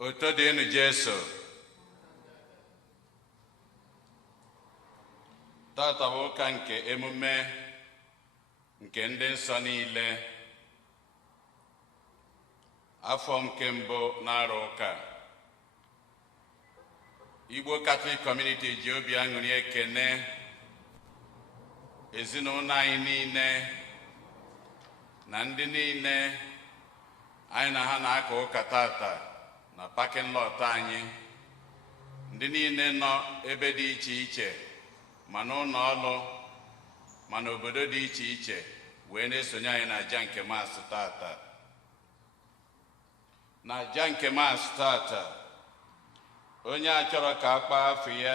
Oto dịnụ Jesu. Tata bụ ụka nke emume nke ndị nsọ niile. Afọ nke mbụ n'arọ ụka. Igbo Catholic Community ji obi aṅụrị ekene ezinụlọ anyị niile na ndị niile anyị na ha na-aka ụka tata na parking lot anyị, ndị niile nọ ebe dị iche iche ma n'ụlọ ọrụ ma n'obodo dị iche iche wee na-esonye anyị n'aja nke Maasị tata. N'aja nke Maasị tata, onye a chọrọ ka a kpaa afọ ya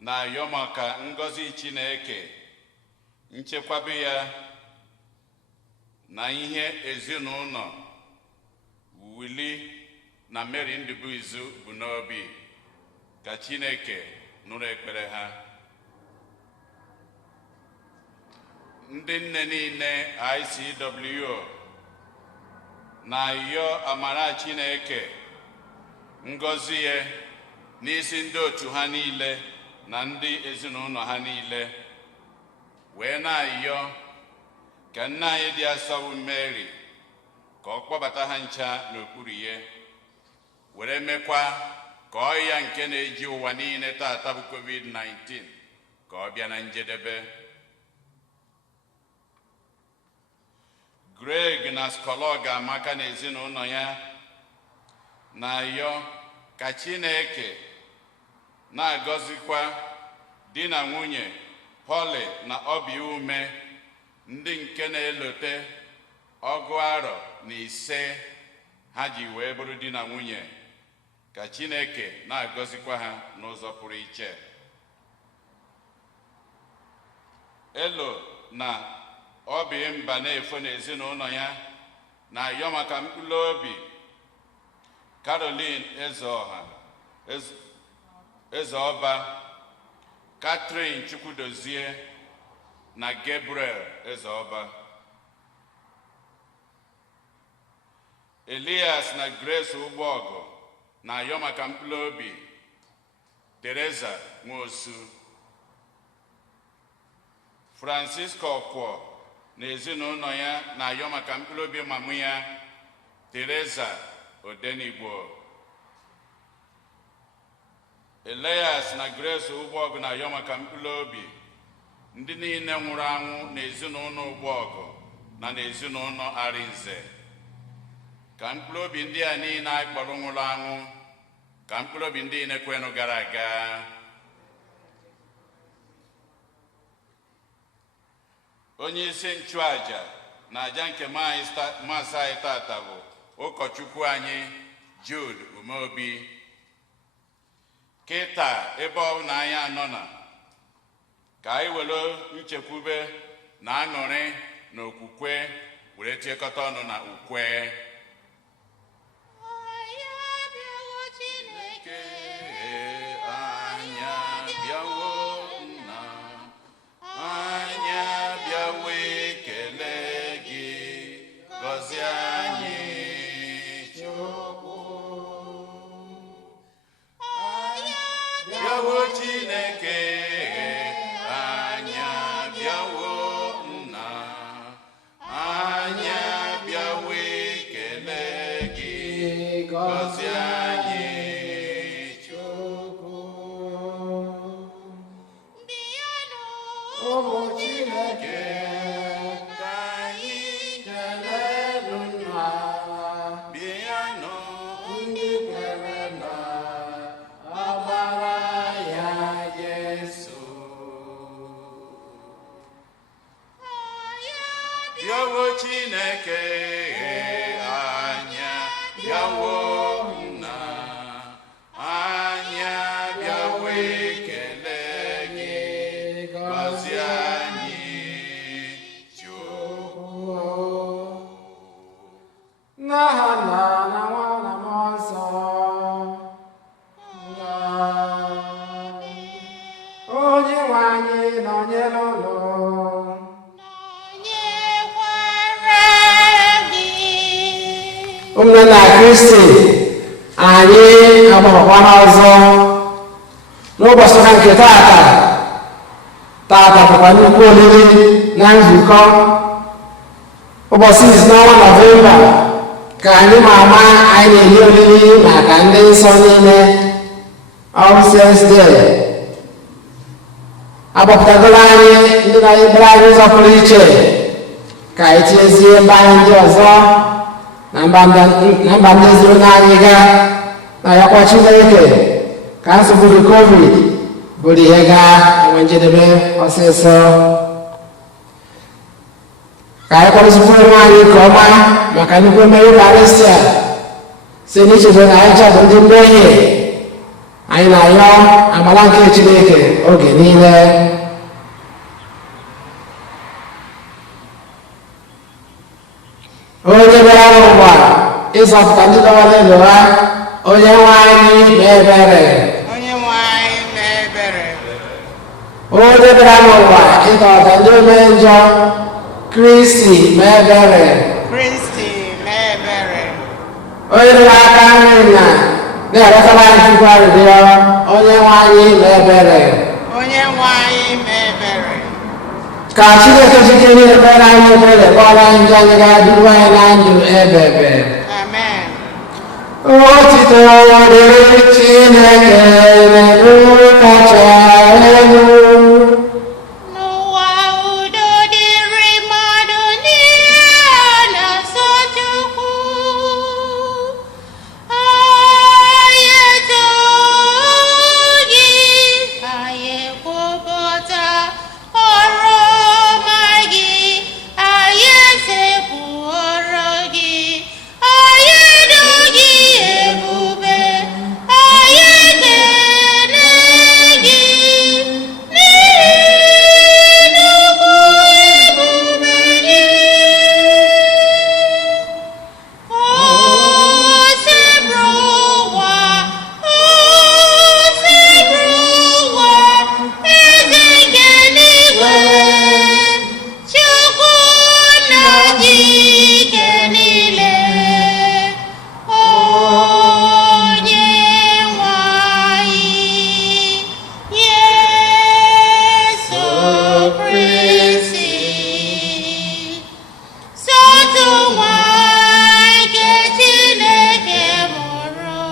na-ayọ maka ngọzi Chineke, nchekwaba ya na ihe ezinụlọ Wili na Mary Ndubuizu bụ n'obi, ka Chineke nụrụ ekpere ha. Ndị nne niile ICWO na-ayọ amara Chineke, ngọzi ya n'isi ndị otu ha niile na ndị ezinụlọ ha niile, wee na-ayọ ka nna anyị dị asọ bụ Mary ka ọ kpọbata ha ncha n'okpuru ya, were mekwa ka ọrịa nke na-eji ụwa niile tata bụ COVID-19 ka ọ bịa na njedebe. Greg na Skolog Amaka na ezinụlọ ya na-ayọ ka Chineke na-agọzikwa di na nwunye Polly na Obi Ume, ndị nke na-elote 15 ha ji wee bụrụ di na nwunye, ka Chineke na-agọzikwa ha n'ụzọ pụrụ iche. Elo na Obi Mba na-efo na ezinụlọ ya na-ayọ maka mkpụrụ obi Caroline Ezeọba, Catherine Chukwudozie na Gabriel Ezeọba. Elias na Grace Ugbogu na-ayọ maka mkpụrụ obi Teresa Nwosu. Francisco Okwo na ezinụlọ ya na-ayọ maka mkpụrụ obi mamụ ya Teresa Odenigbo. Elias na Grace Ugbogu na-ayọ maka mkpụrụ obi ndị niile nwụrụ anwụ na ezinụlọ Ugbogu na ezinụlọ Arinze, ka mkpụrụ obi ndị a niile anyị kpọrọ nwụrụ anwụ, ka mkpụrụ obi ndị na-ekwenụ gara aga. Onye isi nchụaja na aja nke Maasị anyị tata bụ ụkọchukwu anyị Jude Umeobi. Kịta ebe ọ na anyị anọ na, ka anyị were nchekwube na aṅụrị na okwukwe were tiekọta ọnụ na ukwe. Umna na Kristi anyị agbakwana ọzọ n'ụbọchị ha nke tata bụkwa nnukwu olili na nzukọ ụbọchị izi n'ọnwa Nọvemba ka anyị ma ama anyị na-eli olili maka ndị nsọ niile All Saints Day. Agbapụtagoro anyị ndị na-ebere anyị ụzọ pụrụ iche ka anyị tinyezie mba anyị ndị ọzọ na mba ndị zuru n'anyị gaa na yakwa Chineke ka nsogbu dị COVID bụrụ ihe ga-enwe njedebe ọsịsọ. Ka anyị kwadozikwa onwe anyị nke ọma maka nnukwu mmeri Eucharistia site n'ichezo na anyị bụ ndị mmehie. Anyị na-ayọ amara nke Chineke oge niile. Onye bịara n'ụwa ịzọpụta ndị dọwara ndụ ha, onye nwe anyị mee ebere. Onye nwe anyị mee ebere. Onye bịara n'ụwa ịdọta ndị ome njọ, Kristi mee ebere. Kristi mee ebere. Onye dị aka nri na-arịọtara anyị Chukwu arịrịọ, onye nwe anyị mee ebere. Onye nwe anyị mee ebere. Ka Chineke jikere niile mere anyị ebere kpọrọ anyị ndị anyị ga-adịru anyị na ndụ ebebe. Amen. Otito dịrị Chineke n'ụbọchị elu. N'ụwa udo dịrị mmadụ niile na-asọ Chukwu. Anyị eto gị, anyị ekwupụta ọrụ ọma gị, anyị esekpuoro gị, anyị edo gị ebube, anyị ekele gị n'ihi nnukwu ebube gị. O seburu ụwa, eze nke eluigwe, Chukwu na dị ike niile, onye nwe anyị, Yesu Kristi, sọtụ nwa nke Chineke mụrụ.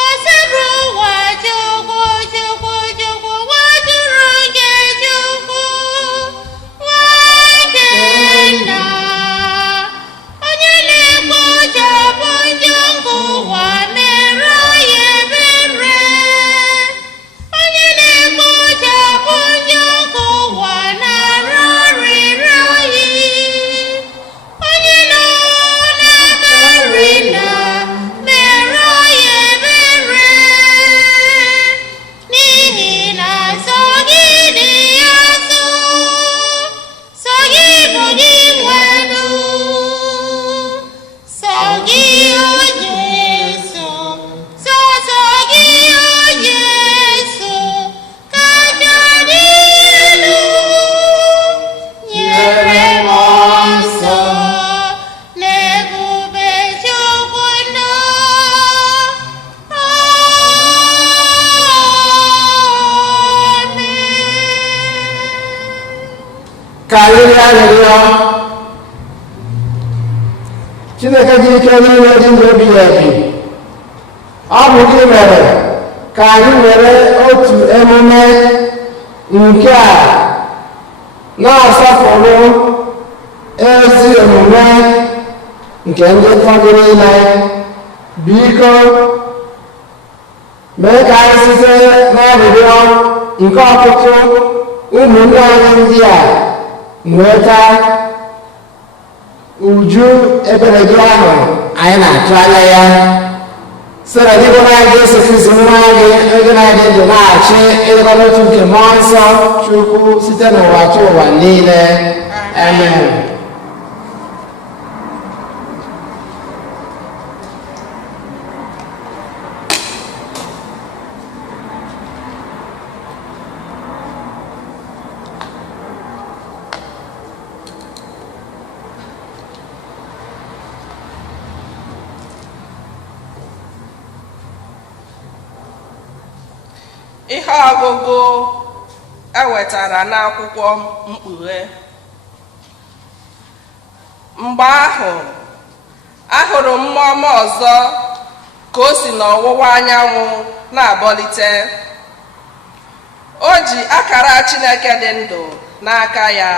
O seburu ụwa, Chukwu, Chukwu, Chukwu, nwa atụrụ nke Chukwu, nwa nke Nna, onye na-ekpochapụ njọ nke ụwa, mere anyị ebere. Onye na-ekpochapụ njọ nke ụwa, na-arụ ọrịrị anyị. Onye nọ n'aka nri Nna, mere anyị ebere. N'ihi na nsọ gị dị ya nso, nsọ gị bụ gị nwelu, nsọ gị o Jesu, sọsọ gị o Jesu, kacha dị elu. Nyere m nsọ na ebube Chukwu nọ. Ka anyị rịọ arịrịọ Chineke dị ike niile dị ndụ ebighị ebi. Ọ bụ gị mere ka anyị were otu emume nke a na-asọpụrụ ezi omume nke ndị nsọ gị niile. Biko mee ka anyị site n'arịrịọ nke ọtụtụ ụmụnne anyị ndị a nweta uju ebere gị ahụ anyị na-atụ anya ya. Site na dịbụ na anyị Jesu Kristi nwa gị, onye na-adị ndụ na-achị ịdịkọ n'otu nke mmụọ nsọ Chukwu site n'ụwa tụ ụwa niile. Amen. ihe ọgụgụ ewetara n'akwụkwọ mkpughe. Mgbe ahụ ahụrụ m mmụọ ọma ọzọ ka o si n'ọwụwa anyanwụ na-abọlite. O ji akara Chineke dị ndụ n'aka ya.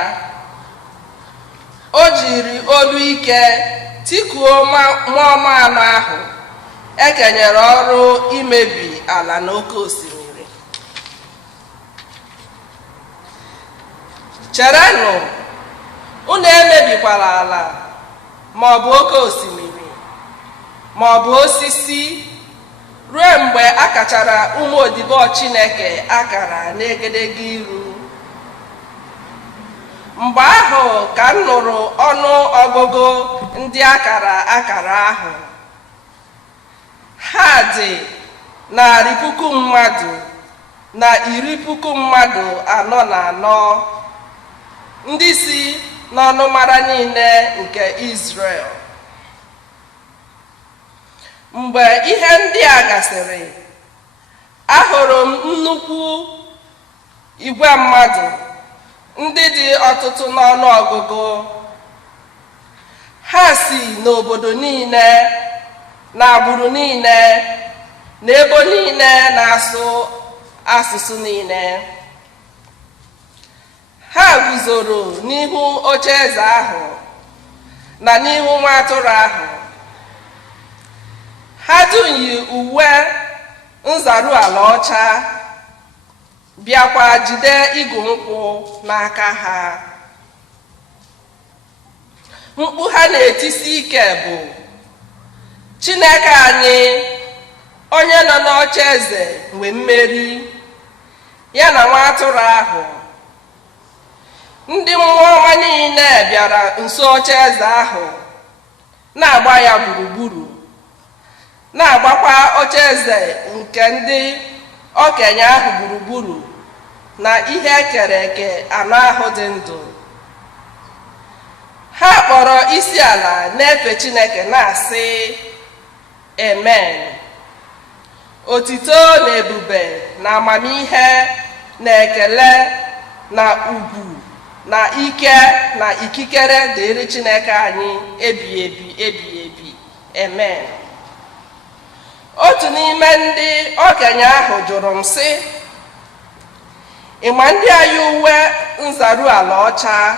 O jiri olu ike tikuo mmụọ ọma anọ ahụ ekenyere ọrụ imebi ala na oke osimiri. Cherenụ, unu emebikwala ala ma ọ bụ oke osimiri ma ọ bụ osisi ruo mgbe a kachara ụmụ odibo Chineke akara n'egedege iru. Mgbe ahụ ka m nụrụ ọnụ ọgụgụ ndị akara ahụ. Ha dị 100,000 mmadụ na 10,000 mmadụ 44 ndị si n'ọnụmara niile nke Izrel. Mgbe ihe ndị a gasịrị, ahụrụ m nnukwu igwe mmadụ ndị dị ọtụtụ n'ọnụ ọgụgụ. Ha si n'obodo niile na agbụrụ niile na ebo niile na-asụ asụsụ niile. Ha guzoro n'ihu ocheeze ahụ na n'ihu nwa atụrụ ahụ. Ha dum yi uwe nzarụ ala ọcha, bịakwa jide igu nkwụ n'aka ha. Mkpu ha na-etisi ike bụ, Chineke anyị, onye nọ n'ocheeze nwe mmeri, ya na nwa atụrụ ahụ. Ndị mmụọ ọma niile bịara nso ocheeze ahụ na-agba ya gburugburu, na-agbakwa ocheeze nke ndị okenye ahụ gburugburu na ihe ekere eke anọ ahụ dị ndụ. Ha kpọrọ isi ala na-efe Chineke na-asị, Amen. Otito na ebube na amamihe na ekele na ugwu na ike na ikikere dịrị Chineke anyị ebighị ebi. Amen. Otu n'ime ndị okenye ahụ jụrụ m sị, ịma ndị anyị uwe nzarụ ala ọcha?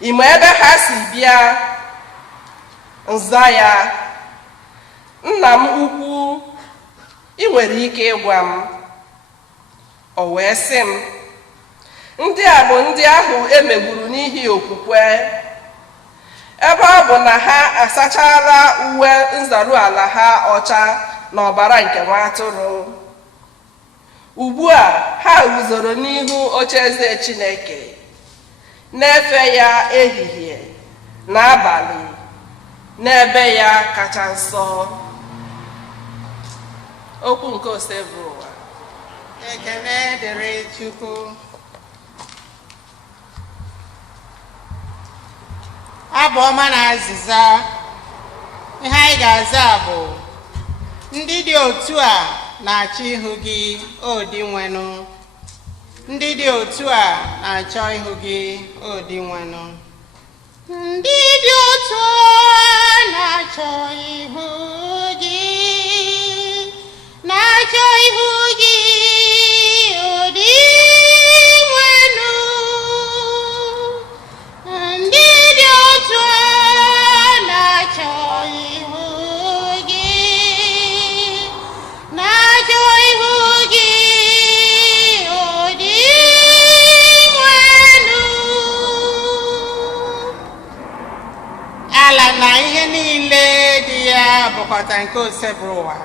Ịma ebe ha si bịa? Nza ya, nna m ukwu, ị nwere ike ịgwa m. O wee sị m, ndị a bụ ndị ahụ emegburu n'ihi okwukwe, ebe ọ bụ na ha asachara uwe nzarụ ala ha ọcha n'ọbara nke nwa atụrụ. Ugbu a ha guzoro n'ihu ocheeze Chineke, na-efe ya ehihie na abalị n'ebe ya kacha nsọ. Okwu nke ose bụ ụwa. Ekele dịrị Chukwu. Abụ ọma na azịza. Ihe anyị ga-aza bụ, ndị dị otu a na-achọ ihu gị, o di nwenụ. Ndị dị otu a na-achọ ihu gị, o di nwenụ. Ndị dị otu a na-achọ ihu gị, na-achọ ihu gị, o di nwenụ. Ndị dị otu a na-achọ ihu gị, na-achọ ihu gị, o di nwenụ. Ala na ihe niile dị ya bụkọta nke ose bụ ụwa.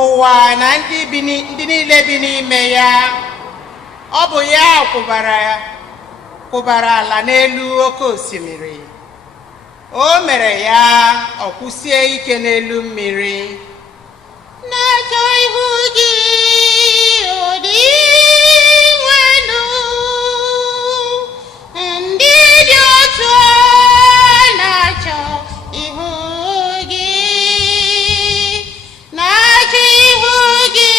Ụwa na ndị niile bi n'ime ya. Ọ bụ ya kwụbara ala n'elu oke osimiri. O mere ya ọ kwụsie ike n'elu mmiri. Na-achọ ihu gị, o di nwenụ. Ndị dị otu a na-achọ ihu gị, na-achọ ihu gị,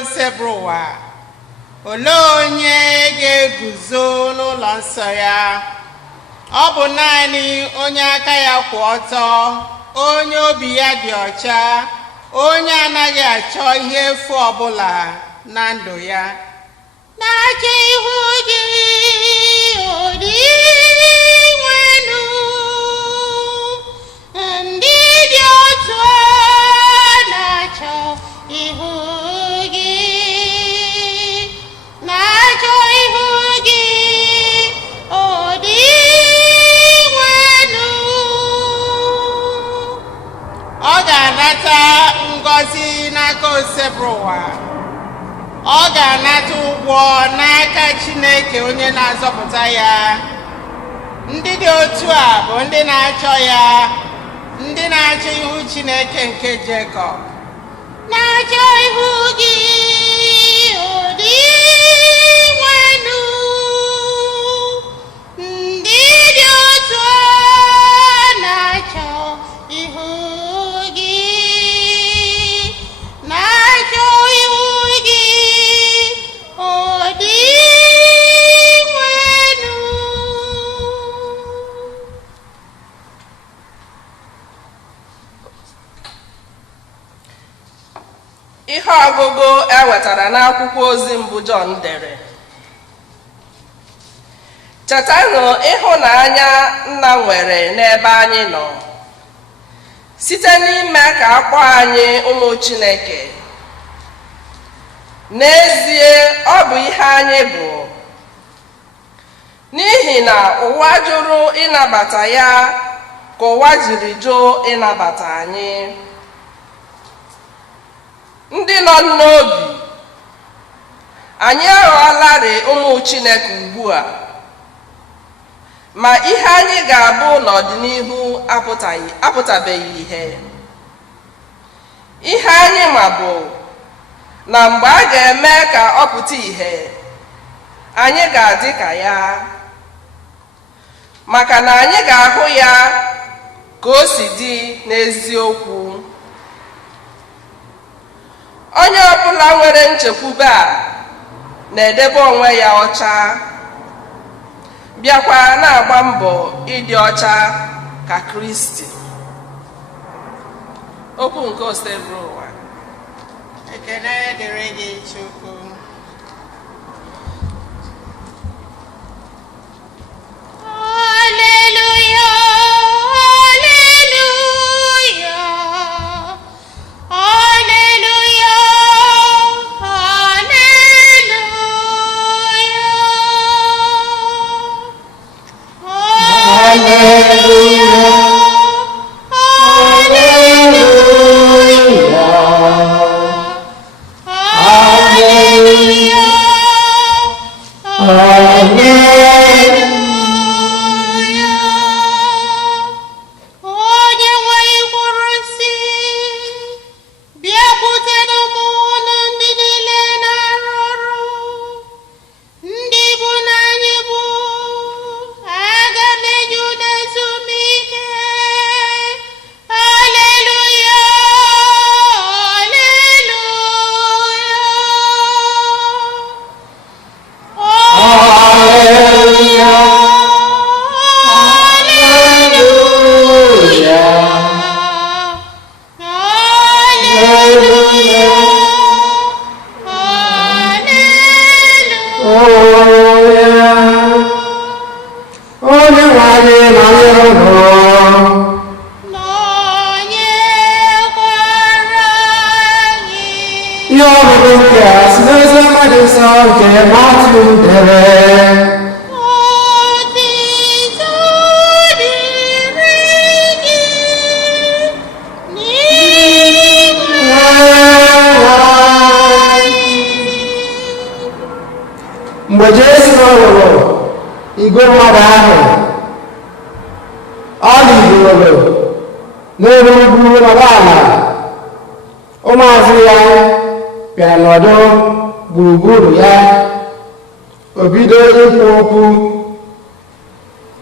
osebụrụ ụwa, olee onye ga-eguzo n'ụlọ nsọ ya? Ọ bụ naanị onye aka ya kwụ ọtọ, onye obi ya dị ọcha, onye anaghị achọ ihe efu ọbụla na ndụ ya, na-achọ ihu gị ụdị nwenu. Ndị dị otu a na-achọ ihu gị, na-achọ ihu gị ụdị nwenu. Ọ ga-anata ngọzi n'aka osebụrụ ụwa, ọ ga-anata ụgwọ n'aka Chineke onye na-azọpụta ya. Ndị dị otu a bụ ndị na-achọ ya, ndị na-achọ ihu Chineke nke Jekọb, na-achọ ihu gị ụdị nwenu. Ndị dị otu a na-achọ ihu gị, na-achọ ihu gị ụdị nwenu. Ihe ọgụgụ ewetara n'akwụkwọ ozi mbụ Jọn dere. Chetanụ ịhụnanya nna nwere n'ebe anyị nọ, site n'ime ka a kpọọ anyị ụmụ Chineke. N'ezie, ọ bụ ihe anyị bụ, n'ihi na ụwa jụrụ ịnabata ya ka ụwa jiri jụ ịnabata anyị. Ndị nọ n'obi, anyị aghọọlarị ụmụ Chineke ugbu a, ma ihe anyị ga-abụ n'ọdịnihu apụtabeghị ihe. Ihe anyị ma bụ na mgbe a ga-eme ka ọ pụta ìhè, anyị ga-adị ka ya, maka na anyị ga-ahụ ya ka o si dị n'eziokwu. Onye ọbụla nwere nchekwube a na-edebe onwe ya ọcha, bịakwa na-agba mbọ ịdị ọcha ka Kristi. Okwu nke osebụrụ ụwa. Ekele dịrị gị Chukwu. Hallelujah, hallelujah, hallelujah, onye nwe kwuru sị, bịakwutenụ m unu ndị niile na-arụ ọrụ, ndị bụ na anyị bụ, aga m enye unu ezumike. Haleluya, onye nwe anyị na-anyere ụlọ ihe ọgụgụ nke a si n'ezi mmadụ nsọ nke Matiu dere. Mgbe Jesu hụrụ igwe mmadụ ahụ, ọ ligoro n'elu ugwu nọdụ ala. Ụmụazụ ya bịara nọdụ gburugburu ya. O bido ikwu okwu.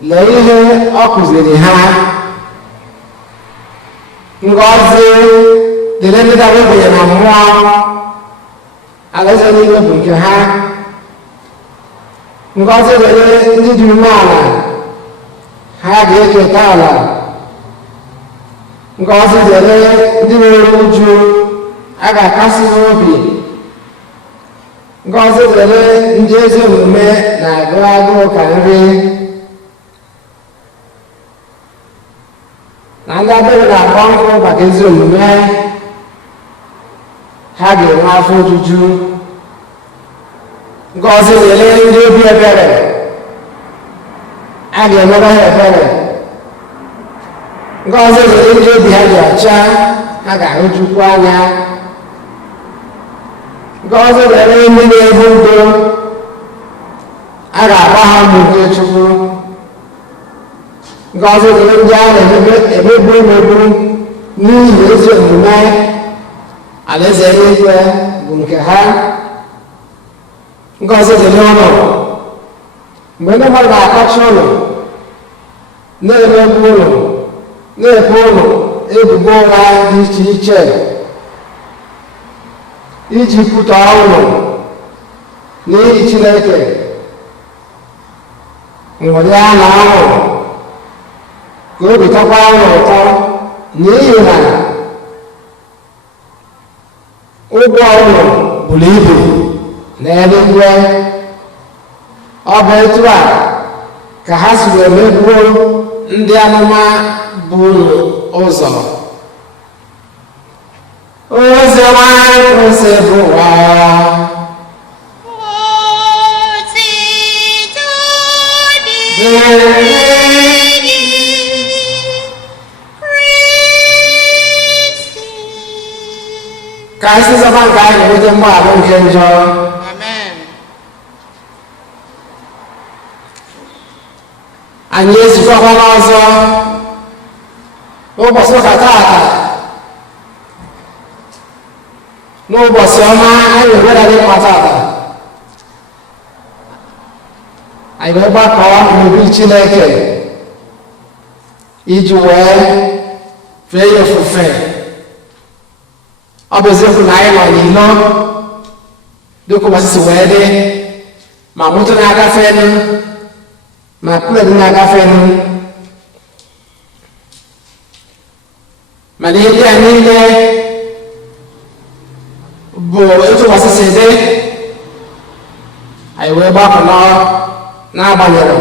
Lee ihe ọ kụziri ha: ngọzi dịrị ndị dara ogbenye na mmụọ, alaeze niile bụ nke ha. Ngọzi dịrị ndị dị umeala, ha ga-eketa ala. Ngọzi dịrị ndị nwere uju, a ga-akasị ha obi. Ngọzi dịrị ndị ezi omume na-agụ agụụ ka nri, na ndị abịrị na-akpọ nkụ maka ezi omume, ha ga-enwe afọ ojuju. Ngọzi dịrị ndị obi ebere, a ga-emere ha ebere. Ngọzi dịrị ndị obi ha dị ọcha, ha ga-ahụjukwa anya. Ngọzi dịrị ndị na-ebu udo, a ga-agba ha mmụọ Chukwu. Ngọzi dịrị ndị a na-emegbu emegbu n'ihi ezi omume, alaeze eluigwe bụ nke ha. Ngọzi dịrị ụlọ mgbe ndị mmadụ na-akọcha ụlọ, na-emegbu ụlọ, na-ekwu ụlọ ebubo ụgha dị iche iche iji kwutọọ ụlọ n'ihi Chineke. Nwere ya na ahụ ka obi tọkwara ụlọ ụtọ n'ihi na ụgwọ ụlọ buru ibu n'eluigwe. Ọ bụ etu a ka ha siri emegbuo ndị amụma buru ụzọ. Ozi ọma kwesị bụ ụwa. Ka anyị si zọba nke anyị na-enweta mgbaghara nke njọ. Anyị ezukọkwa n'ọzọ n'ụbọchị ụka taata, n'ụbọchị ọma anyị na-enwedadị mma taata. Anyị wee gbakọọ n'obi Chineke iji wee fee ya ofufe. Ọ bụ eziokwu na anyị nọ n'ilo dịka ụbọchị si wee dị, ma moto na-agafenụ ma pled na-agafenụ, mana ihe ndị a niile bụ etu ụbọchị si dị. Anyị wee gbapụ n'agbanyeghị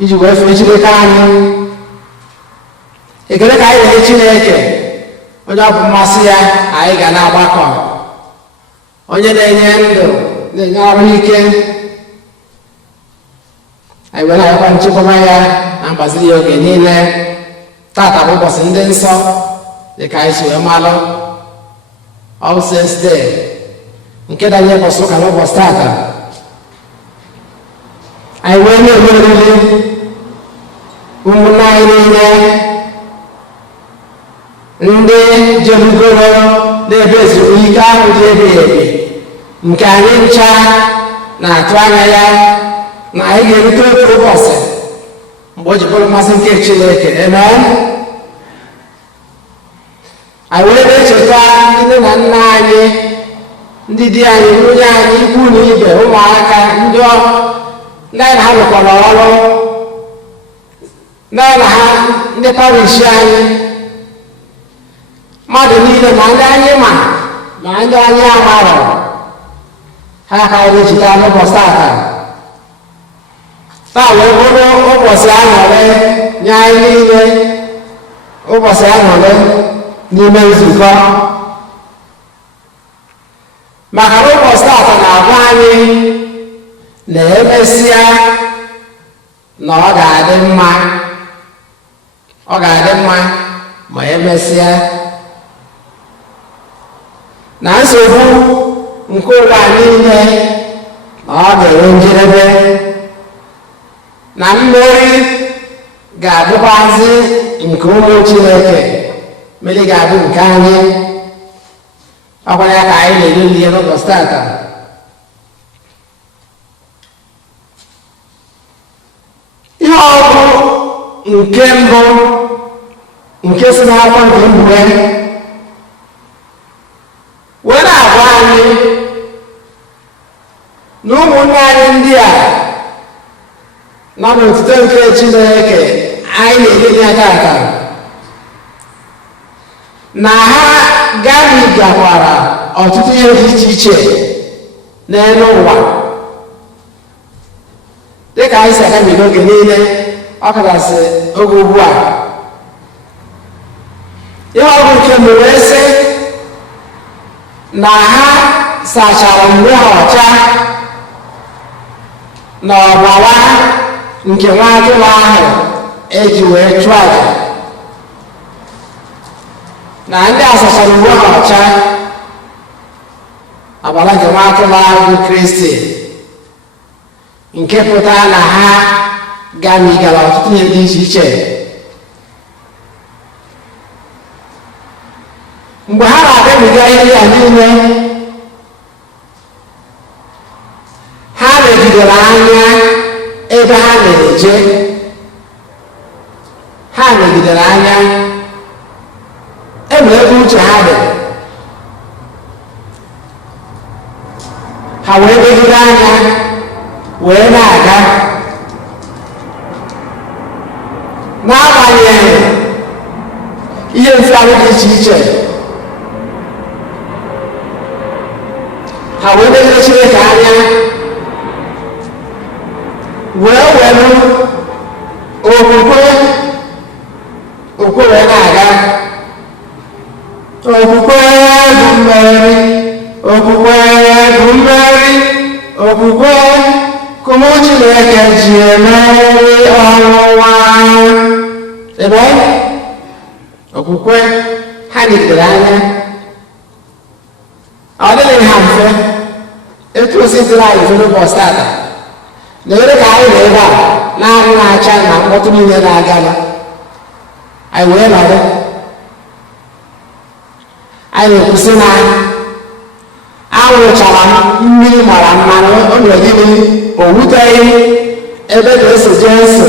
iji wee fee Chineke anyị. Ekele ka anyị na-enye Chineke, onye ọ bụ mmasị ya anyị ga na-agbakọ, onye na-enye ndụ, na-enye ọrụ ike. Anyị wee na-ayọkwa nchekwaba ya na mgbaziri ya oge niile. Tata bụ ụbọchị ndị nsọ dịka anyị si wee malụ, All Saints Day, nke danye ụbọchị ụka n'ụbọchị tata. Anyị wee na-eme oriri ụmụnne anyị niile ndị jerugoro n'ebe ezumike ahụ dị ebighị ebi, nke anyị ncha na-atụ anya ya na anyị ga-erute otu ụbọchị mgbe o ji bụrụ mmasị nke Chineke. Amen. Anyị wee na-echeta ndị nne na nna anyị, ndị di anyị, nwunye anyị, ikwu na ibe, ụmụaka, ndị na ha rụkọrọ ọrụ, na ha ndị parish anyị, mmadụ niile, ma ndị anyị ma ndị anyị amarọ, ha ka anyị echeta n'ụbọchị tata. Taa wee bụrụ ụbọchị aṅụrị nye anyị niile, ụbọchị aṅụrị n'ime nzukọ, maka na ụbọchị tata na-agwa anyị na emesịa na ọ ga-adị mma, ma emesịa na nsogbu nke ụwa niile na ọ ga-enwe njedebe, na mmeri ga-abụkwazị nke ụmụ Chineke, mmeri ga-abụ nke anyị. Ọkwa ya ka anyị na-elele ihe n'ụbọchị tata. Ihe ọgụ nke mbụ nke si n'akwụkwọ nke Mkpughe wee na-agwa anyị ụmụnne anyị ndị a nọ n'otuto nke Chineke anyị na-enye aka aka na ha gabigakwara ọtụtụ ihe dị iche iche n'elu ụwa dịka anyị si agabiga oge niile, ọ kachasị oge ugbu a. Ihe ọgwụ nke mbụ wee sị na ha sachara mgbe ha ọcha n'ọbara nke nwa atụrụ ahụ eji wee chụọ aja, na ndị a sachara uwe ha ọcha ọbara nke nwa atụrụ ahụ bụ Kristi, nke pụtara na ha gamigara ọtụtụ ihe dị iche iche. Mgbe ha na-agabiga ihe ya niile, ha legidere anya ebe ha na-eje, ha legidere anya ebe uche ha dị, ha wee legide anya wee na-aga n'agbanyeghị ihe mfiahụ dị iche iche. Ha wee legide Chineke anya wee were okwukwe wee na-aga. Okwukwe bụ mmeri, okwukwe bụ mmeri, okwukwe ka ụmụ Chineke ji emeri ọnwụnwa. Ebe okwukwe ha legidere anya, ọ dịghị ha mfe etu o si dịrị anyị n'ụbọchị tata. Na-ere ka anyị na ebe a na-arụ na-acha na mkpọtụ niile na-agala, anyị wee nọrọ, anyị na-ekwusị na anwụchara mmiri mara mmanụ, ọ na-egide o wuteghị ebe ga-eso jee nso.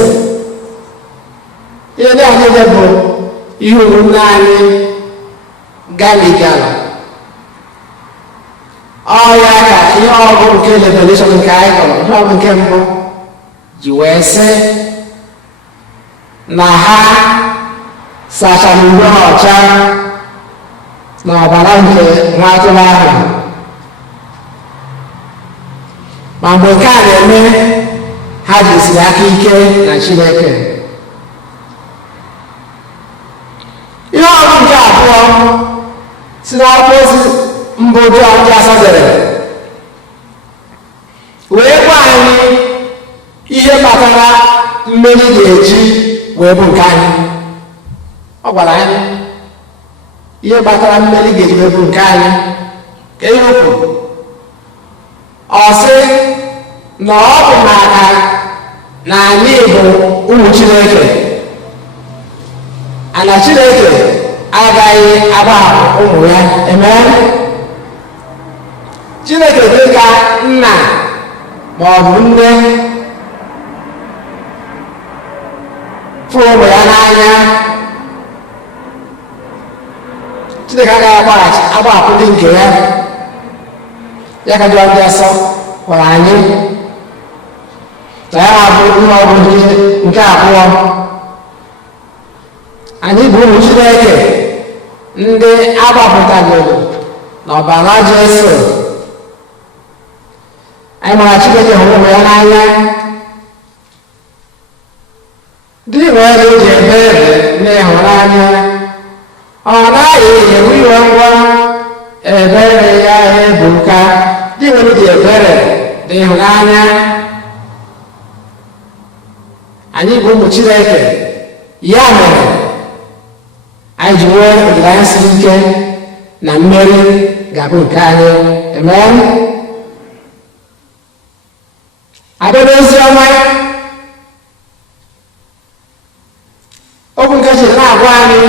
Ihe ndị anyị bụ ihe ụmụnne anyị galigara. Ọ ya ka ihe ọgụ nke revelation nke anyị gọrọ, ihe ọgụ nke mbụ ji wee sị na ha sachara uwe ha ọcha n'ọbara nke nwa atụrụ ahụ. Ma mgbe nke a na-eme, ha jisiri aka ike na Chineke. Ihe ọgụ nke abụọ si n'akwụkwọ ozi mbụ Jọn ndị asatọdere wee gwa anyị ihe kpatara mmeri ga-eji wee bụ nke anyị. Ọ gwara anyị ihe kpatara mmeri ga-eji wee bụ nke anyị. Ka ihe o kwuru, ọ sị na ọ bụ maka na anyị bụ ụmụ Chineke, ana Chineke agaghị agbahapụ ụmụ ya. Amen. Chineke dị ka nna ma ọ bụ nne fụrụ ụmụ ya n'anya. Chineke agaghị agbahapụ ndị nke ya. Ya ka Jọn ndị asọ gwara anyị na ya bụ ihe ọ bụ nke abụọ. Anyị bụ ụmụ Chineke ndị agbapụtagoro n'ọbara Jesu. Anyị mara Chineke hụrụ ụmụ ya n'anya, dị nwere o ji ebere na ịhụnanya. Ọ naghị ewe iwe ngwa, ebere ya ebuka. Dị nwere o ji ebere na ịhụnanya. Anyị bụ ụmụ Chineke, ya mere anyị ji nwee olileanya siri ike na mmeri ga-abụ nke anyị. Amen. Abịa n'ozi ọma, okwu nke Chineke na-agwa anyị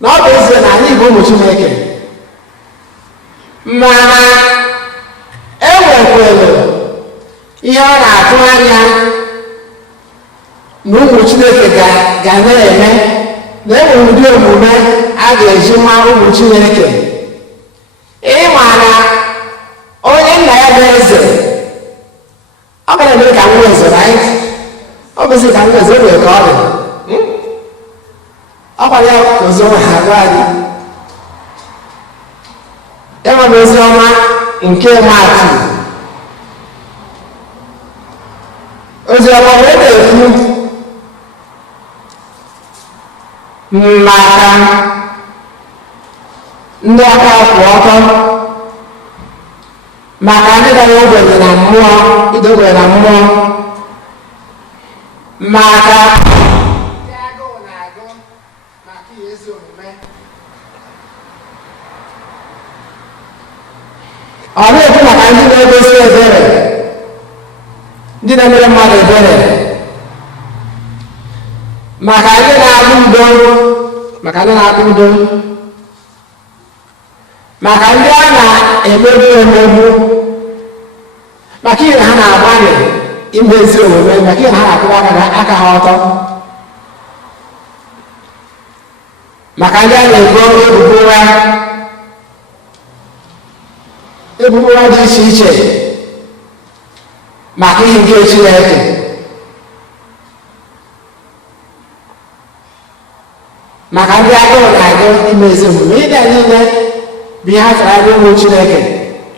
na ọ bụ ezie na anyị bụ ụmụ Chineke, mana enwekwere ihe ọ na-atụ anya na ụmụ Chineke ga na-eme, na enwere ụdị omume a ga-eji nwa ụmụ Chineke. Ịma na onye nna ya bụ eze ọ gara eme ka nwa eze right ọ bụzi ka nwa eze nwere ka ọ dị ọ kwara ya ka ozi ọma ha gwa anyị enwere ozi ọma nke Maatụ ozi ọma wee na-ekwu maka ndị aka kwụ ọtọ maka ndị dara ogbenye na mmụọ ịda ogbenye na mmụọ maka ndị agụụ na-agụ maka ihe ezi omume ọ na-ekwu maka ndị na-egosi ebere ndị na-emere mmadụ ebere maka ndị na-agụ udo maka ndị na-agụ udo maka ndị a na-emegbu emegbu maka ihe ha na-agbalị imezi omume maka ihe ha na-akwụwa aka ha ọtọ maka ndị a na-ebo ebubo ụgha dị iche iche maka ihe nke Chineke maka ndị agụụ na-agụ imezi omume ịda niile bụ ihe ha chọrọ anya ụmụ Chineke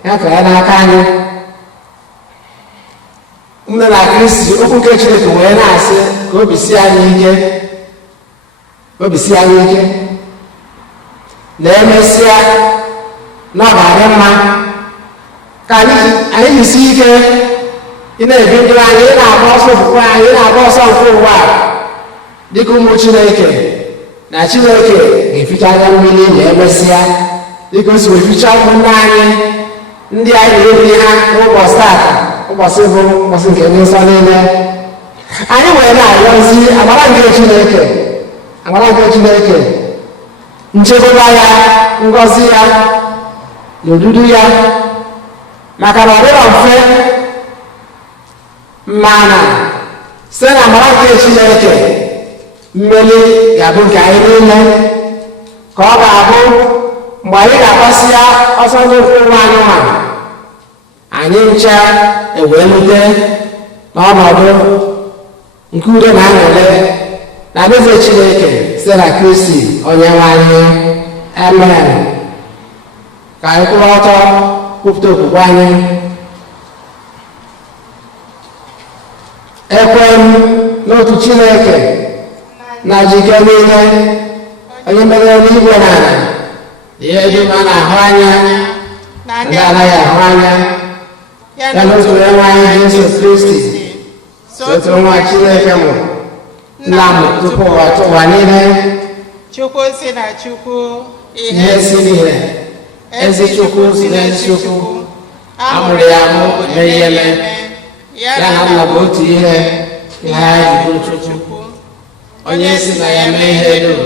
ha chọrọ ya n'aka anyị nne na Kristi okwu nke Chineke wee na-asị ka obi sie anyị ike na emesịa na ọ ga-adị mma ka anyị jisi ike ị na-ebi ndụ anyị ị na-agba ọsọ ofufe anyị ị na-agba ọsọ nke ụwa dịka ụmụ Chineke na Chineke ga-eficha anya mmiri ma emesịa dịka o si wee ficha ụmụnne anyị ndị anyị na-ebi ha n'ụbọchị taata ụbọchị bụ ụbọchị nke ndị nsọ niile anyị wee na-arịọzi amara nke Chineke nchekwaba ya ngọzi ya na odudu ya maka na ọ dịrọ mfe mana site na amara nke Chineke mmeri ga-abụ nke anyị niile ka ọ ga-abụ mgbe anyị ga-agbasi ya ọsọ ndị ụkwụ ụwa anụmanụ anyị ncha ewee rute n'ọnọdụ nke udo na aṅụrị na alaeze Chineke site na Kristi Onyenwe anyị amen ka anyị kwụrụ ọtọ kwupụta okwukwe anyị ekwe m n'otu Chineke na jike niile onye mere n'igwe na ala ihe dum a na-ahụ anya ndị anaghị ahụ anya ya na otu onye anyị Jesu Kristi otu nwa Chineke mụrụ nna m tupu ụwa niile Chukwu si na Chukwu ihe si n'ihe ezi Chukwu si n'ezi Chukwu amụrụ ya mụ mee ihe mee ya na nna bụ otu ihe anyị bụ Chukwu onye si na ya mee ihe dum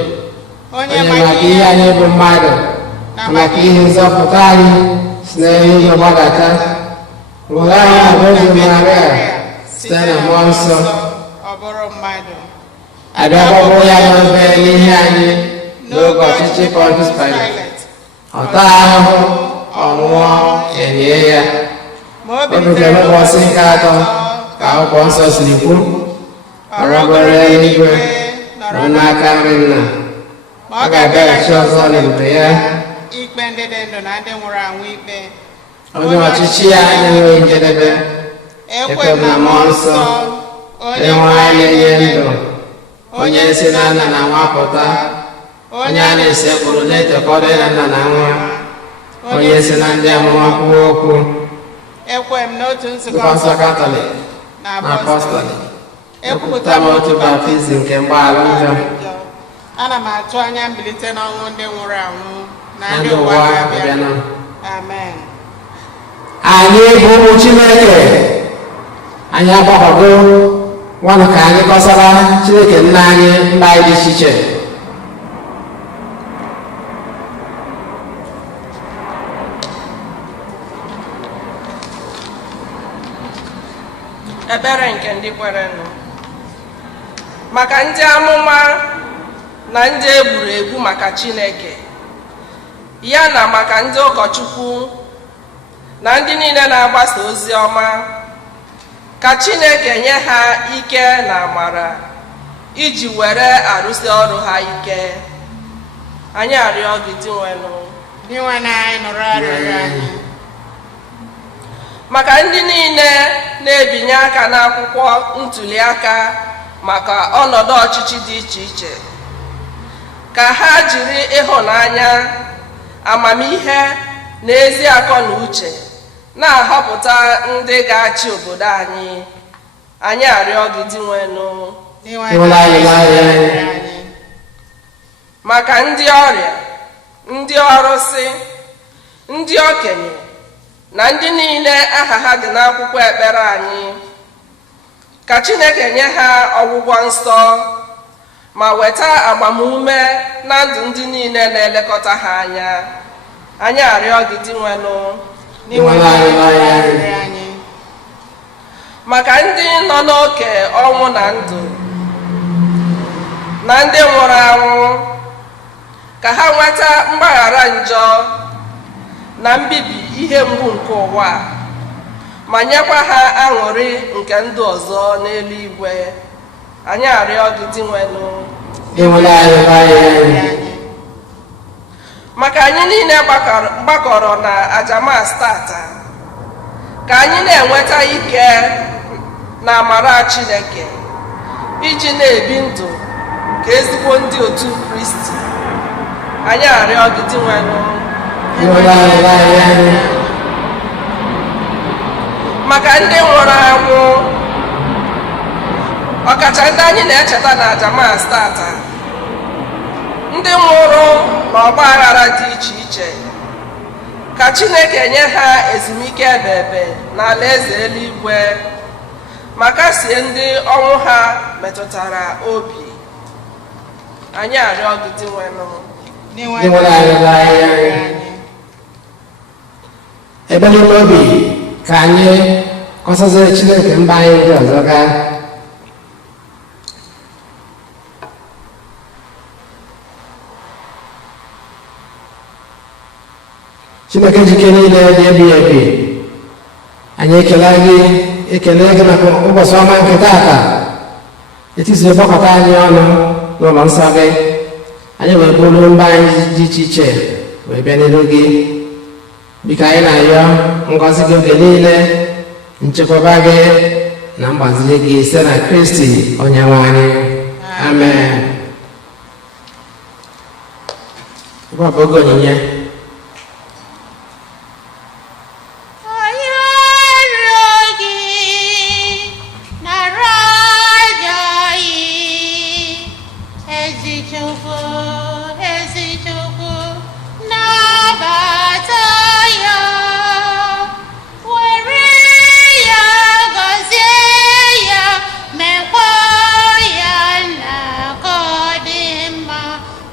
onye maka ihe anyị bụ mmadụ maka ihe nzọpụta anyị si n'eluigwe gbadata rụrụ anyị na Eze Maria site na mmụọ nsọ ọ bụrụ mmadụ abịa gbagbo ya n'obe n'ihe anyị n'oge ọchịchị Pọntius Pilate ọ taa ahụhụ ọnwụọ enye ya o bitere n'ụbọchị nke atọ ka akwụkwọ nsọ siri kwu ọ rọgoro eluigwe nọ n'aka nri Nna ọ ga-abịaghachi ọzọ n'ebube ya ikpe ndị dị ndụ na ndị nwụrụ anwụ ikpe onye ọchịchị ya na-enweghị njedebe ekwe m na mmụọ nsọ onye nwe anyị na-enye ndụ onye si na nna na nwa pụta onye a na-esekpụrụ na-etekọrọ ya na nna na nwa onye si na ndị amụma kwuo okwu ekwe m n'otu nzukọ nsọ Katọlik na apọstọlik ekwupụta m otu baptizim nke mgbaghara njọ ana m atụ anya mbilite n'ọnwụ ndị nwụrụ anwụ na ndị ụwa ga-abịa amen anyị bụ ụmụ Chineke anyị agbakọgo nwanụ ka anyị kọsara Chineke nna anyị mba anyị dị iche iche ekpere nke ndị kwerenụ maka ndị amụma na ndị egburu egbu maka Chineke ya na maka ndị ụkọchukwu na ndị niile na-agbasa ozi ọma ka Chineke nye ha ike na amara iji were arụsị ọrụ ha ike. Anyị arịọ gị dị nwenụ. Dị nwenụ anyị nụrụ arịrịọ anyị. Maka ndị niile na-ebinye aka n'akwụkwọ ntuli aka maka ọnọdụ ọchịchị dị iche iche, ka ha jiri ịhụnanya, amamihe na ezi akọ na uche na-ahọpụta ndị ga-achị obodo anyị. Anyị arịọ gị dị nwenụ. Dị nwenụ anyị. Maka ndị ọrịa, ndị ọrụsị, ndị okenye na ndị niile aha ha dị n'akwụkwọ ekpere anyị, ka Chineke nye ha ọgwụgwọ nsọ ma weta agbamume na ndụ ndị niile na-elekọta ha anya. Anyị arịọ gị dị nwenụ. Maka ndị nọ n'oke ọnwụ na ndụ na ndị nwụrụ anwụ, ka ha nweta mgbaghara njọ na mbibi ihe mgbu nke ụwa, ma nyekwa ha aṅụrị nke ndụ ọzọ n'eluigwe. Anyị arịọ gị dị nwenụ. Maka anyị niile gbakọrọ na ajamas tata, ka anyị na-enweta ike na amara Chineke iji na-ebi ndụ ka ezigbo ndị otu Kristi. Anyị arịọ gị dị nwenụ. Maka ndị nwụrụ anwụ, ọkacha ndị anyị na-echeta na ajamas tata, ndị nwụrụ n'ọgba aghara dị iche iche, ka Chineke nye ha ezumike ebebe n'ala eze eluigwe, ma kasie ndị ọnwụ ha metụtara obi. Anyị arịọ gị dị nwenụ. Ebe n'ime obi ka anyị kọsaziri Chineke mba anyị ndị ọzọ gaa. Chineke njike niile dị ebighị ebi, anyị ekele gị maka ụbọchị ọma nke taata, etiziri gbakọta anyị ọnụ n'ụlọ nsọ gị. Anyị wee bụrụ mba anyị dị iche iche wee bịa n'ihu gị. Biko anyị na-arịọ ngọzi gị oge niile, nchekwaba gị na mgbaziri gị site na Kristi Onyenwe anyị. Amen. Ugbu a bụ oge onyinye.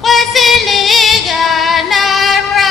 Kwesịrị ịga nara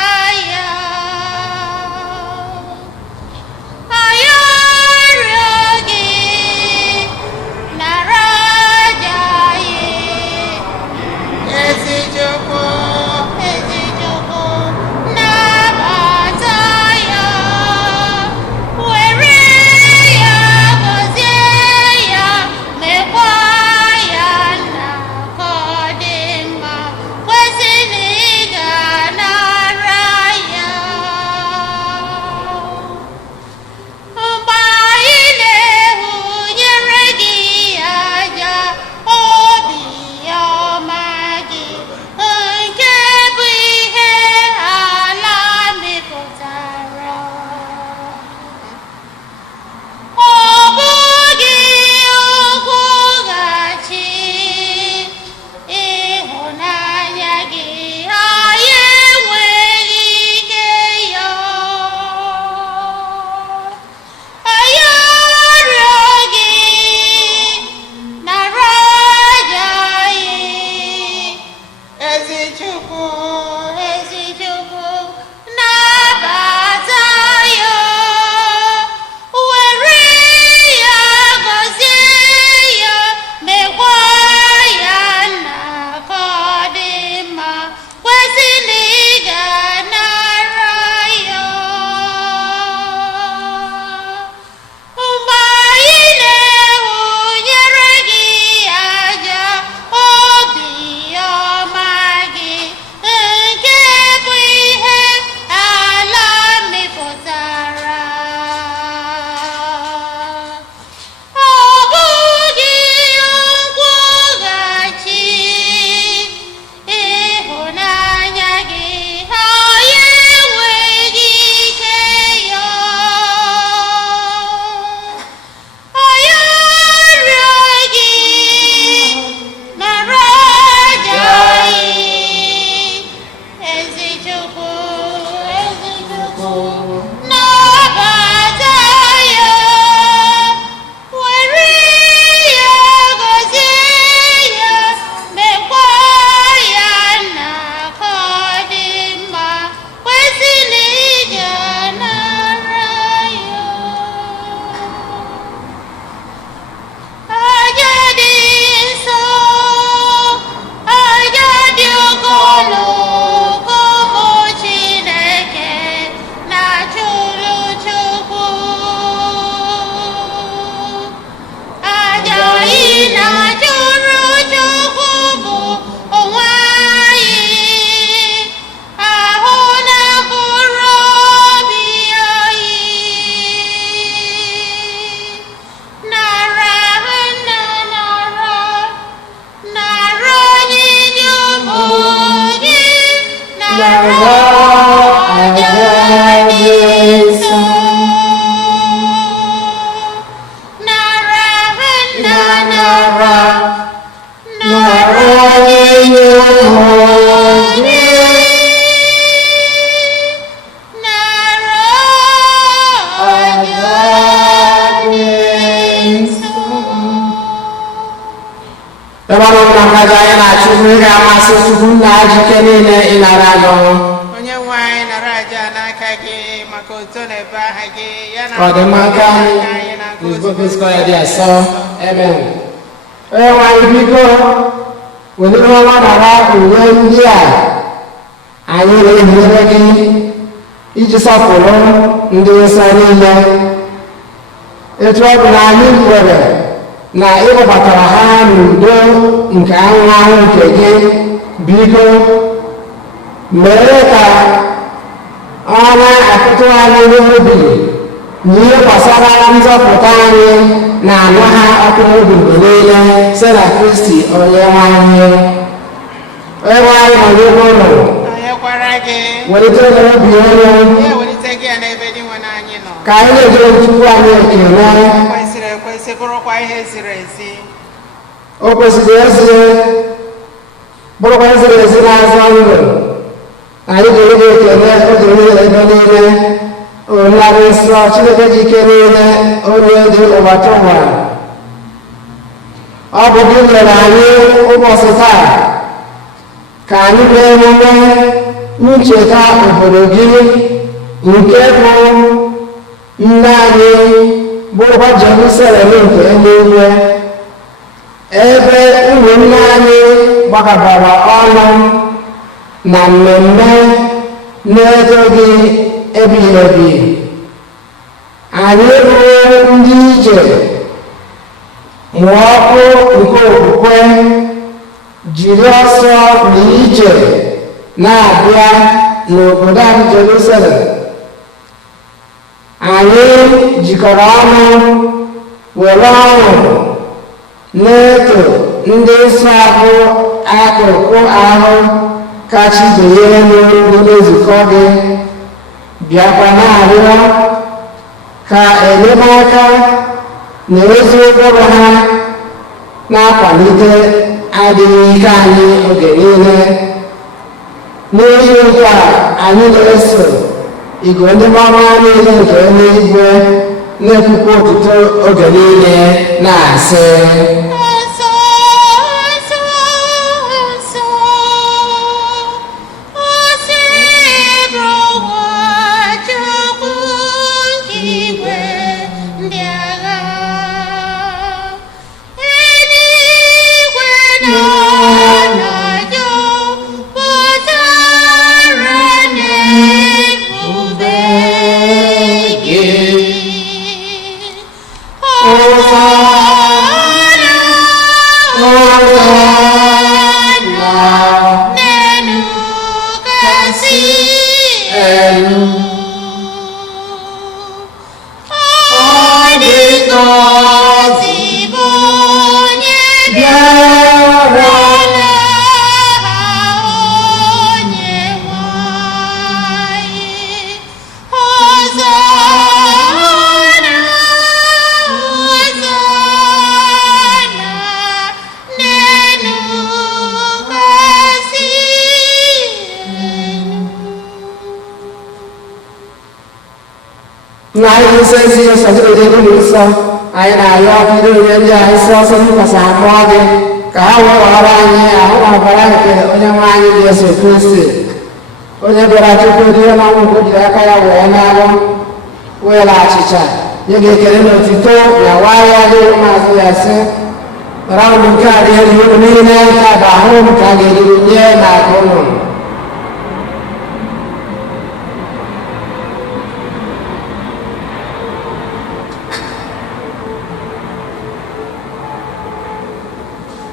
onye nwe anyị nara aja n'aka gị maka oto na ebe aha gị ya na ọdịmaka anyị n'izbokọ ya dị asọ amen. Onye nwe anyị biko welere ọnwa nara uwe ndị a anyị na-ehiere gị iji sọpụrụ ndị nsọ niile. Etu ọ bụ na anyị kwere na ịkpọbatara ha n'udo nke anwụ nke gị, biko mere ka ọ na-akụtụ anyị n'obi n'ihe gbasara nzọpụta anyị na-anụ ha ọkụ n'obi mgbe niile site na Kristi onye nwe anyị. Onye nwe anyị nọ n'ebe ụlọ welite n'obi elu ka anyị na-ejere Chukwu anyị ekele. O kwesịrị ezi bụrụkwa eziri ezi n'azụ ndụ. Anyị ga-enye ekele oge niile ebe niile. Onye nsọ Chineke ji ike niile, onye dị ụwa ụwa. Ọ bụ gị nyere anyị ụbọchị taa ka anyị mee emume ncheta obodo gị nke bụ nne anyị, bụrụkwa Jerusalem nke eluigwe, ebe ụmụnne anyị gbakọbara ọnụ na mmemme na-eto gị ebighị ebi. Anyị bụ ndị ije mụọ ọkụ nke okwukwe, jiri ọsọ na ije na-abịa n'obodo anyị Jerusalem. Anyị jikọrọ ọnụ were ọṅụ na-eto ndị nsọ abụ akụkụ ahụ kacha ibe ya elu n'ime nzukọ gị, bịakwa na-arịọ ka enyemaka na eziokwu ha na-akwalite adịghị ike anyị oge niile. N'ihi nke a, anyị na-eso igwe ndị mama niile nke eluigwe na-ekwukwa otuto oge niile na-asị na anyị nsezi ọsọdịrịdị n'ụlọ nsọ. Anyị na-arịọ ọkụdị onye ndị a isi ọsọ ntụkwasị abụọ gị ka ha wee ghọrọ anyị ahụ na ọbara nke onye nwe anyị Jesu Kristi, onye bịara tupu dị ihe n'ọnwụ nke o jiri aka ya wee na-alụ weela achịcha nye gị ekele na otito ya waa ya dị ụmụazụ ya sị, nara ụmụ nke a dị elu unu niile nke a bụ ahụ m ka a ga-eriri nye na aka ụnụ.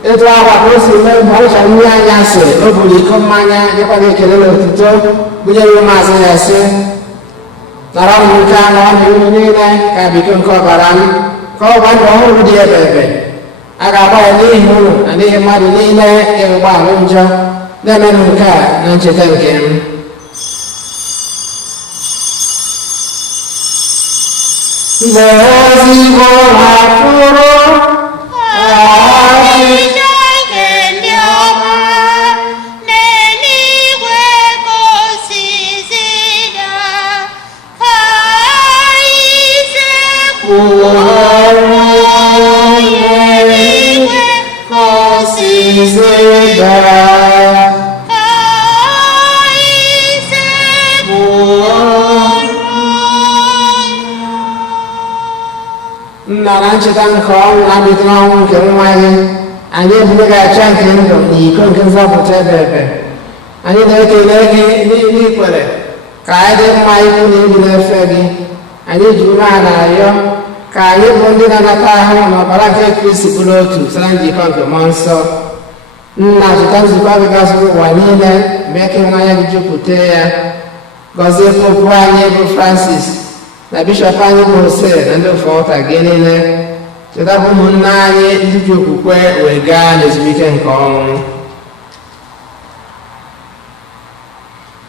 Etu ahụ ka o si mee mgbe ọcha nri anya sị o buru iko mmanya nyekwana ekele na otuto gụnyere ụmụazụ ya sị, nara m nke a na ọnụ unu niile ka biko nke ọbara m, ka ọ gwa ndụ ọhụrụ dị ebe ebe a ga-agba ya n'ihi unu na n'ihi mmadụ niile ịrụgba ahụ njọ, na-emenụ nke a na ncheta nke m. ezigbo atụrụ Ọchịchọ nke ndị ọma n'eluigwe ka o si zida ka ise ọrụ n'eluigwe ka o si zeda nna na ncheta nke ọnwụ na-abịa n'ọnwụ nke nwa gị anyị ebule ga-acha nke ndụ na iko nke nzọpụta ebe ebe anyị na-ekele gị n'ihe ikwere ka anyị dị mma ikwu na ibi n'efe gị anyị ji ume a na-arịọ ka anyị bụ ndị na-anata ahụ na ọbara nke Kristi bụrụ otu sara njikọ nke mmụọ nsọ nna cheta nzukọ gị gasịrị ụwa niile mee ka ịhụnanya gị jupụta ya gọzie popu anyị bụ Francis na bishọp anyị bụ Ose na ndị ofe ọta gị niile cheta bụ ụmụnne anyị ndị ji okwukwe wee gaa n'ezumike nke ọnwụ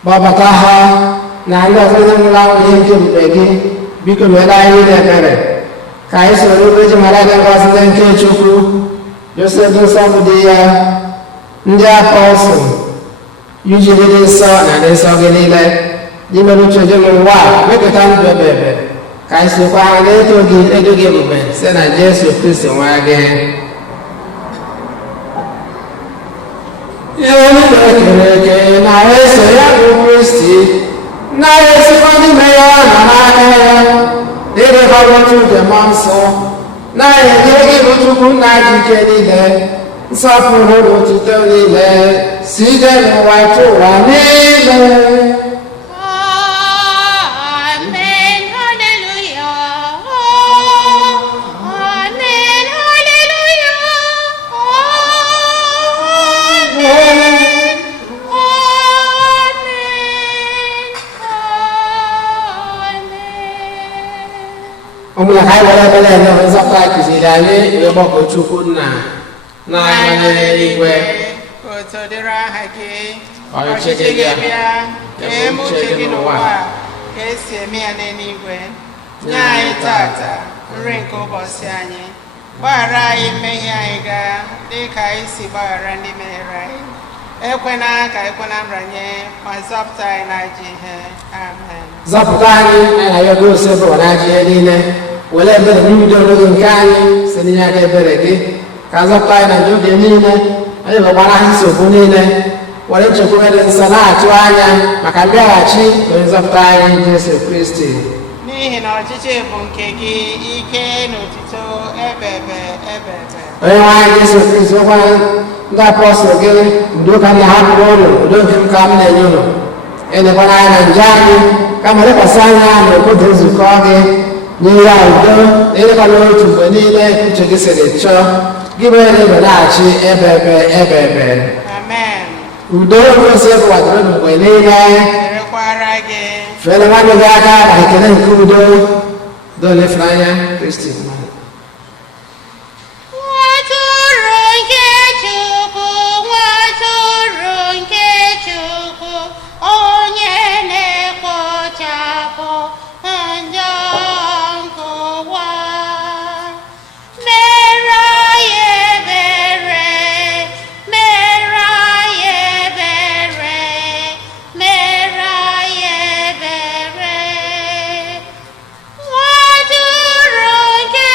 gbabata ha na ndị ọzọ ndị nwụrụ anwụ ihe nke ebube gị biko meere anyị niile ebere ka anyị soro ebe ji mara gị ngọzi ndị nke Chukwu Josef dị nsọ bụ di ya ndị apọstụl Eugene dị nsọ na ndị nsọ gị niile dị mere uche gị n'ụwa mekọta ndụ ebe ebe ka anyị sokwa ha na-eto gị edo gị ebube site na Jesu Kristi nwa gị ihe onye na-ekere eke na-eso ya bụ Kristi na-esikwa n'ime ya na n'anya ya ịdịbagotu nke mmụọ nsọ na-enye gị bụ Chukwu nna ji ike niile nsọpụrụ na otuto niile site n'ụwa ịtụ ụwa niile. Amen, hallelujah. Amen, hallelujah. Amen. Ụmụnna ka anyị were ebere eme nzọpụta kụziri anyị ịgbakọ Chukwu nna n'anya n'eluigwe ka otu dịrị aha gị ọchịchị gị bịa ka eme uche gị n'ụwa ka esi eme ya n'eluigwe nye anyị tata nri nke ụbọchị anyị gbaghara anyị mmehie anyị gaa dị ka anyị si gbaghara ndị mehiere anyị ekwena ka ekwena nranye ma zọpụta anyị n'ajọ ihe amen zọpụta anyị na-arịọ gị ose bụ n'ajọ ihe niile were ebere n'ibido oge nke anyị si n'inye aka ebere gị ka zọpụta anyị na njọ oge niile anyị gbagbara anyị nsogbu niile were nchekwube dị nsọ na-atụ anya maka mbịaghachi onye nzọpụta anyị Jesu Kristi n'ihi na ọchịchị bụ nke gị ike na otuto ebebe ebebe onye nwe anyị Jesu Kristi okwa ndị apọstụl gị udo ka m na-ahapụrụ ụlọ udo nke m ka m na-enye ụlọ elekwana anyị na nje anyị kama lekwasị anya n'obodo nzukọ gị nye ya udo na elekwana otu mgbe niile uche gị siri chọọ gị bụ onye na-achị ebe ebe amen udo kwesị ịbụwadoro mgbe niile erekwara gị fere nwanne gị aka na ekele nke udo dolefere anya Kristi Nwatụrụ nke Chukwu, nwatụrụ nke Chukwu, onye na-ekpochapụ njọ nke ụwa. Mere anyị ebere, mere anyị ebere, mere anyị ebere. Nwatụrụ nke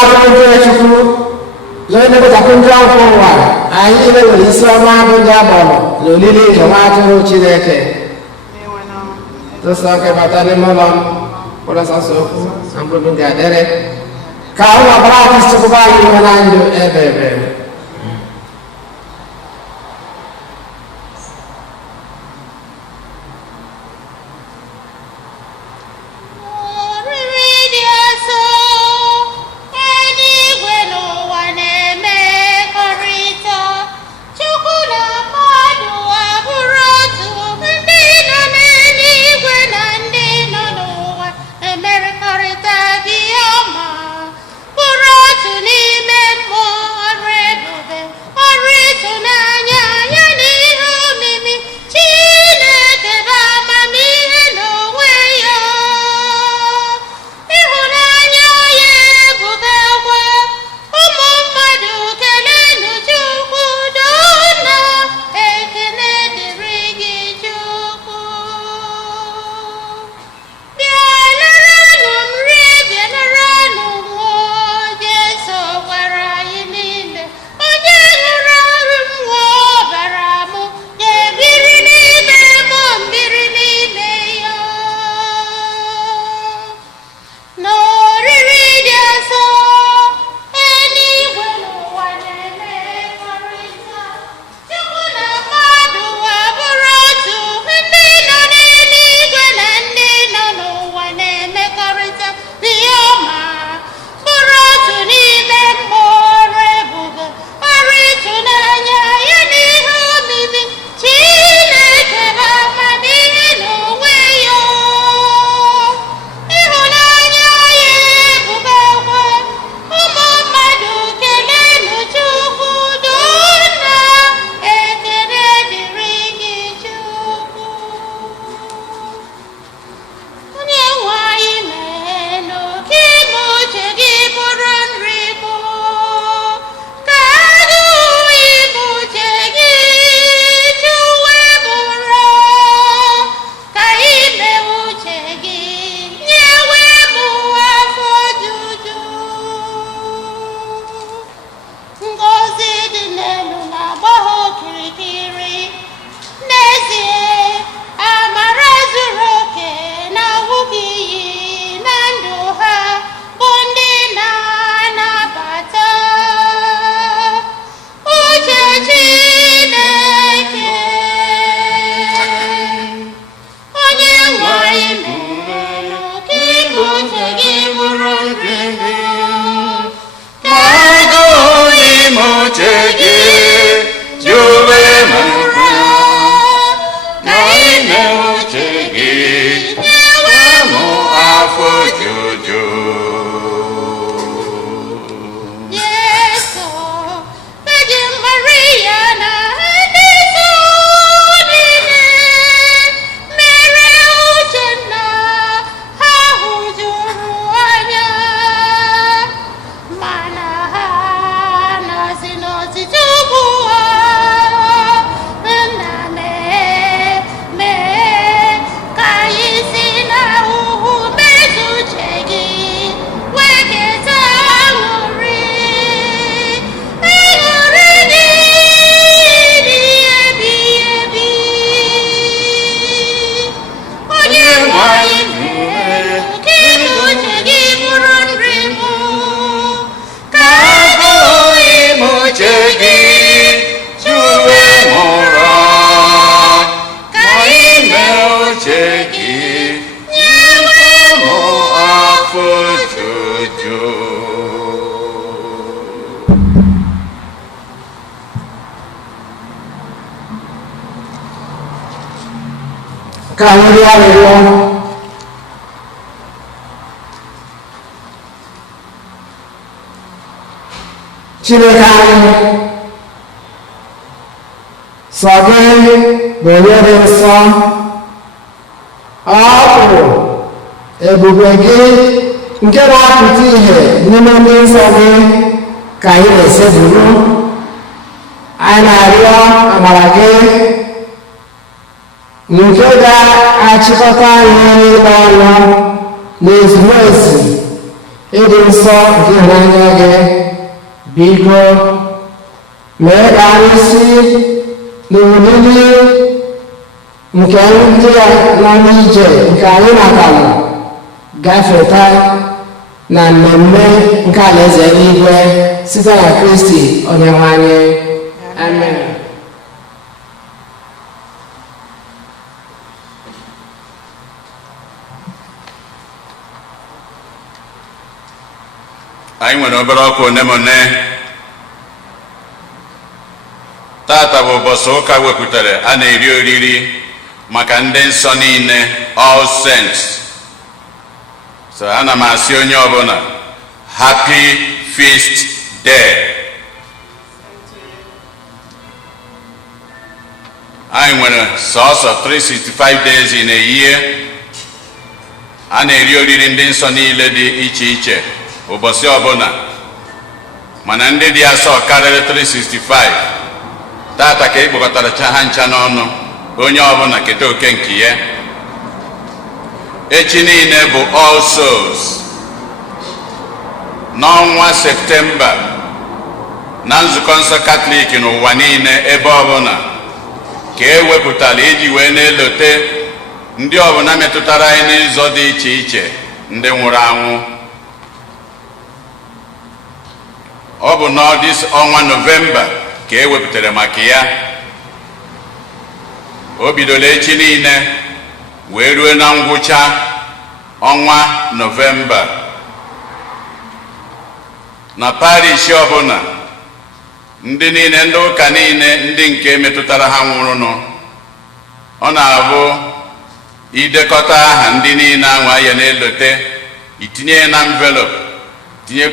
atụrụ nke Chukwu na onye na-ekpochapụ njọ nke ụwa, anyị niile nwere isi ọma bụ ndị agbọrọ na olili nke nwa atụrụ Chineke. Tụsa nke bata n'ime ụlọ m kpọrọ sasọ okwu na mkpụrụ ndị adịrị ka ụmụ ọbara Kristi kwụba anyị iwe na ndụ ebe ebe. Ka anyị rịọ arịrịọ Chineke anyị, sọ gị bụ onye dị nsọ, ọ bụ ebube gị nke na-apụta ihe n'ime ndị nsọ gị ka anyị na-eseburu. Anyị na-arịọ amara gị nke ga-achịkọta anyị niile ọnụ n'ezumezu ịdị nsọ nke ịhụnanya gị, biko mee ka anyị si n'oriri nke ndị a nọ n'ije nke anyị natara gafeta na mmemme nke alaeze eluigwe site na Kristi Onyenwe anyị. Amen. Anyị nwere obere ọkụ onemone. Tata bụ ụbọchị ụka wepụtara a na-eri oriri maka ndị nsọ niile, all saints. So ana m asị onye ọbụla happy feast day. Anyị nwere sọọsọ 365 days in a year. A na-eri oriri ndị nsọ niile dị iche iche ụbọchị ọbụla, mana ndị dị asọ karịrị 365. Tata ka ekpokọtara ha ncha n'ọnụ, onye ọbụla keta oke nke ya. Echi niile bụ All Souls. N'ọnwa Septemba, na nzukọ nsọ Katọlik n'ụwa niile ebe ọbụla ka ewepụtara iji wee na-elote ndị ọbụla metụtara anyị n'ụzọ dị iche iche, ndị nwụrụ anwụ. Ọ bụ n'ọdịs ọnwa Nọvemba ka ewepụtara maka ya. O bidola echi niile wee ruo na ngwụcha ọnwa Nọvemba. Na parish ọbụla, ndị niile, ndị ụka niile, ndị nke metụtara ha nwụrụnụ, ọ na-abụ idekọta aha ndị niile anwa ya na-elote, itinye na envelope, tinye